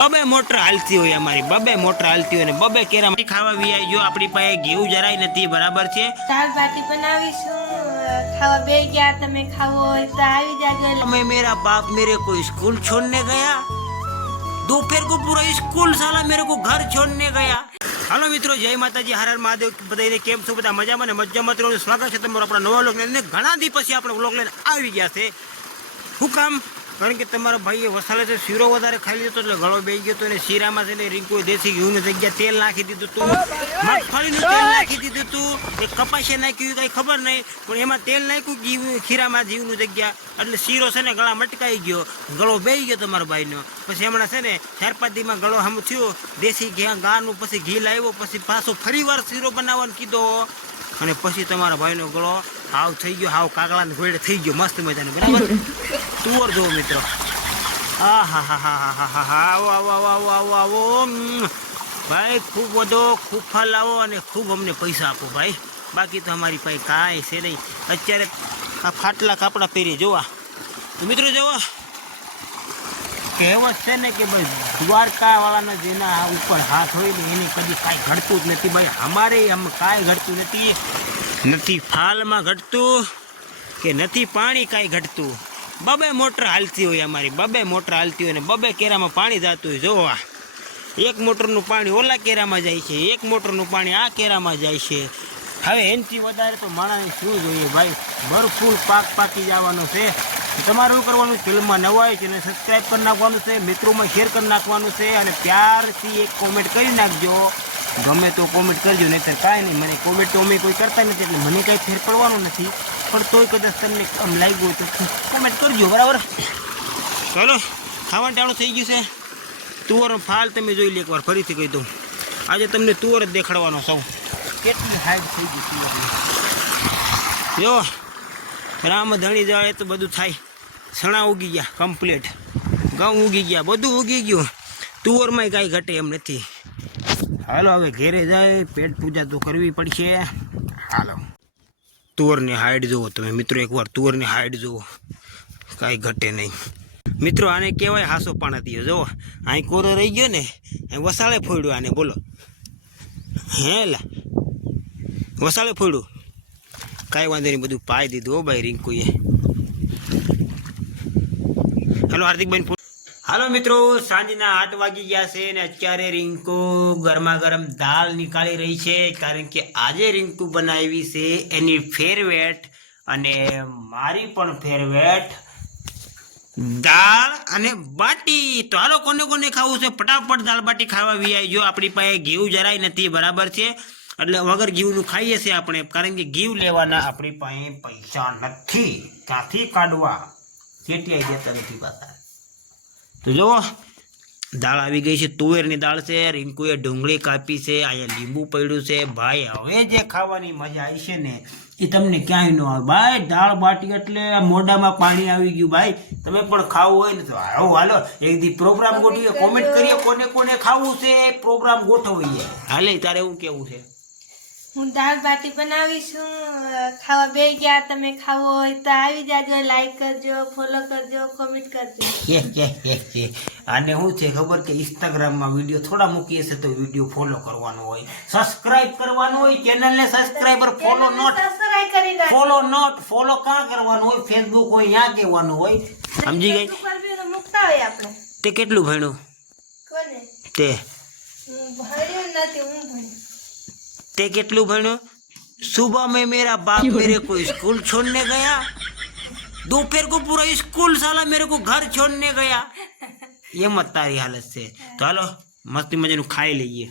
બબે મોટર હાલતી હોય અમારી બબે મોટર હાલતી હોય ને બબે કેરા ખાવા વી જો આપણી પાસે ઘી જરાય નથી બરાબર છે દાળ બાટી બનાવીશું ખાવા બે ગયા તમે ખાવો હોય તો આવી જાજો मैं मेरा बाप मेरे को स्कूल छोड़ने गया दोपहर को पूरा स्कूल साला मेरे को घर छोड़ने गया હાલો મિત્રો જય માતાજી હર હર મહાદેવ બધાને કેમ છો બધા મજામાં ને મજામાં રહો સ્વાગત છે તમારું આપણા નવા વ્લોગ લઈને ઘણા દિવસ પછી આપણે વ્લોગ લઈને આવી ગયા છે હું કામ કારણ કે તમારા ભાઈએ વસાલે છે શીરો વધારે ખાઈ લીધો એટલે ગળો બેસી ગયો તો એને શીરામાં છે ને રીંકુએ દેશી ઘીની જગ્યા તેલ નાખી દીધું તું મગફળીનું તેલ નાખી દીધું તું એ કપાસે નાખ્યું કંઈ ખબર નહીં પણ એમાં તેલ નાખ્યું ઘી ખીરામાં જીવનું જગ્યા એટલે શીરો છે ને ગળા મટકાઈ ગયો ગળો બેસી ગયો તમારા ભાઈનો પછી હમણાં છે ને 4-5 દીમાં ગળો હમ થયો દેશી ઘી ગાનું પછી ઘી લાવ્યો પછી પાછો ફરીવાર શીરો બનાવવાનું કીધો અને પછી તમારા ભાઈનો ગળો હાવ થઈ ગયો હાવ કાગળાને ઘોડે થઈ ગયો મસ્ત મજાનો બરાબર તુવર જો મિત્રો આ હા હા હા હા હા હા આવો આવો આવો આવો આવો ભાઈ ખૂબ બધો ખૂબ ફળ લાવો અને ખૂબ અમને પૈસા આપો ભાઈ બાકી તો અમારી પાસે કાંઈ છે નહીં અત્યારે આ ફાટલા કાપડા પહેરી જોવા મિત્રો જોવો કહેવત છે ને કે ભાઈ દ્વારકાવાળાના જેના ઉપર હાથ હોય ને એને કદી કાંઈ ઘટતું જ નથી ભાઈ અમારે આમ કાંઈ ઘટતું નથી ફાલમાં ઘટતું કે નથી પાણી કાંઈ ઘટતું બબે મોટર હાલતી હોય અમારી બબે મોટર હાલતી હોય ને બબે કેરામાં પાણી જતું હોય જોવા એક મોટરનું પાણી ઓલા કેરામાં જાય છે એક મોટરનું પાણી આ કેરામાં જાય છે હવે એનથી વધારે તો માણસને શું જોઈએ ભાઈ ભરપૂર પાક પાકી જવાનો છે તમારે શું કરવાનું ફિલ્મમાં નવા હોય છે અને સબસ્ક્રાઈબ કરી નાખવાનું છે મિત્રોમાં શેર કરી નાખવાનું છે અને પ્યારથી એક કોમેન્ટ કરી નાખજો ગમે તો કોમેન્ટ કરજો નહીંતર કાંઈ નહીં મને કોમેન્ટ તો અમે કોઈ કરતા નથી એટલે મને કાંઈ ફેર પડવાનું નથી પણ તોય કદાચ તમને આમ લાગ્યું હોય તો કોમેન્ટ કરજો બરાબર ચાલો ખાવાનું ટાણું થઈ ગયું છે તુવરનો ફાલ તમે જોઈ લે એકવાર ફરીથી કહી દઉં આજે તમને તુવર જ દેખાડવાનો સૌ કેટલી હાઈટ થઈ ગઈ તુવરની જો રામ ધણી જવાય તો બધું થાય સણા ઉગી ગયા કમ્પ્લીટ ઘઉં ઉગી ગયા બધું ઉગી ગયું તુવરમાં કાંઈ ઘટે એમ નથી હાલો હવે ઘેરે જાય પેટ પૂજા તો કરવી પડશે હાલો તુવરની હાઈટ જુઓ તમે મિત્રો એકવાર તુવરની હાઈટ જુઓ કાંઈ ઘટે નહીં મિત્રો આને કહેવાય હાસો પાણાથી જુઓ અહીં કોરો રહી ગયો ને અહીં વસાળે ફોડ્યું આને બોલો હે લા વસાળે ફોડ્યું કાંઈ વાંધો નહીં બધું પાઈ દીધું હો ભાઈ રિંકુએ હાલો હાર્દિકભાઈ હાલો મિત્રો સાંજના 8 વાગી ગયા છે ને અત્યારે રિંકુ ગરમા ગરમ દાળ નીકાળી રહી છે કારણ કે આજે રિંકુ બનાવી છે એની ફેવરેટ અને મારી પણ ફેવરેટ દાળ અને બાટી તો હાલો કોને કોને ખાવું છે ફટાફટ દાળ બાટી ખાવા વી આવી જો આપણી પાસે ઘી જરાય નથી બરાબર છે એટલે વગર ઘીનું ખાઈએ છીએ આપણે કારણ કે ઘી લેવાના આપણી પાસે પૈસા નથી ક્યાંથી કાઢવા ચેટિયાઈ દેતા નથી પાછા તો જુઓ દાળ આવી ગઈ છે તુવેરની દાળ છે રિંકુએ ડુંગળી કાપી છે અહીંયા લીંબુ પડ્યું છે ભાઈ હવે જે ખાવાની મજા આવી છે ને એ તમને ક્યાંય ન આવે ભાઈ દાળ બાટી એટલે મોઢામાં પાણી આવી ગયું ભાઈ તમે પણ ખાવું હોય ને તો આવો હાલો એક દી પ્રોગ્રામ ગોઠવીએ કોમેન્ટ કરીએ કોને કોને ખાવું છે પ્રોગ્રામ ગોઠવીએ હાલે તારે એવું કેવું છે હું દાળ બાટી બનાવીશું ખાવા બે ગયા તમે ખાવો હોય તો આવી જાજો લાઈક કરજો ફોલો કરજો કોમેન્ટ કરજો આને શું છે ખબર કે ઇન્સ્ટાગ્રામમાં વિડીયો થોડા મૂકીએ છે તો વિડીયો ફોલો કરવાનો હોય સબસ્ક્રાઇબ કરવાનું હોય ચેનલને સબસ્ક્રાઇબર ફોલો નોટ ફોલો કાં કરવાનું હોય ફેસબુક હોય ત્યાં કહેવાનું હોય સમજી ગઈ મૂકતા હોય આપણે તે કેટલું ભણ્યું કોને તે ભણ્યું નથી હું ભણ્યું તે કેટલું ભણ્યો सुबह में मेरा बाप मेरे को स्कूल छोड़ने गया दोपहर को पूरा स्कूल साला मेरे को घर छोड़ने गया ये मत तारी हालत से तो हालो मस्ती मजे खाई लीजिए।